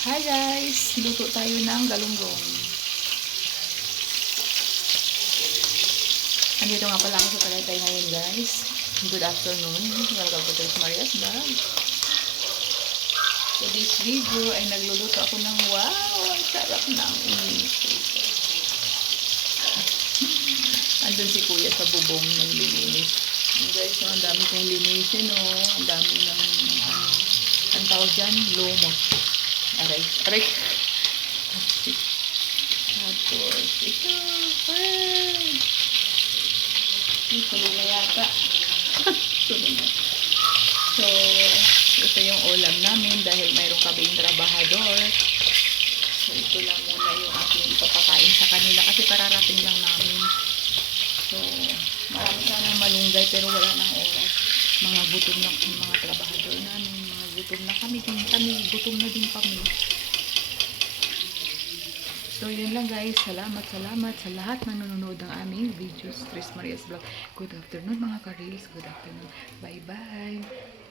Hi guys! Luto tayo ng galunggong. Andito nga pala ako sa Tagaytay ngayon guys. Good afternoon. Welcome to Tres Marias Vlog. So this video ay nagluluto ako ng wow! Ang sarap ng iniso. Andun si kuya sa bubong naglilinis. Guys, so, ang dami kong linisin Ang dami ng ang tawag dyan? Lumot. Aray. Aray. Tapos, ito. Tuloy na yata. Tuloy na. So, ito yung ulam namin dahil mayroong kaming trabahador. So, ito lang muna yung aking ipapakain sa kanila kasi pararating lang namin. So, marami sanang malunggay pero wala nang oras. Mga gutom na yung mga trabahador namin. Mga gutom na kami. Gutom na din kami. So, yun lang guys. Salamat sa lahat na nanonood ng aming videos. Tres Marias Vlog. Good afternoon mga ka-reels. Good afternoon. Bye-bye.